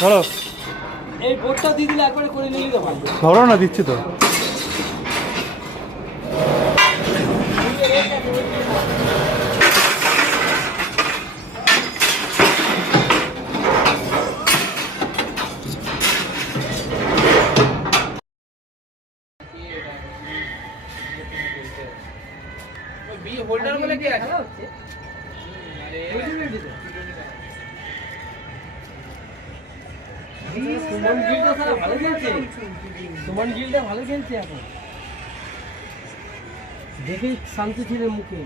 ধরো এই বোর্ডটা দিয়ে দিলে একবারে করে নিয়ে নিতে পারবে। ধরো না, দিচ্ছি তো। বি হোল্ডার বলে কি আছে? সুমন গিলটা সারা ভালো খেলছে, সুমন গিলটা ভালো খেলছে এখন, দেখে শান্তি ছিল মুখে।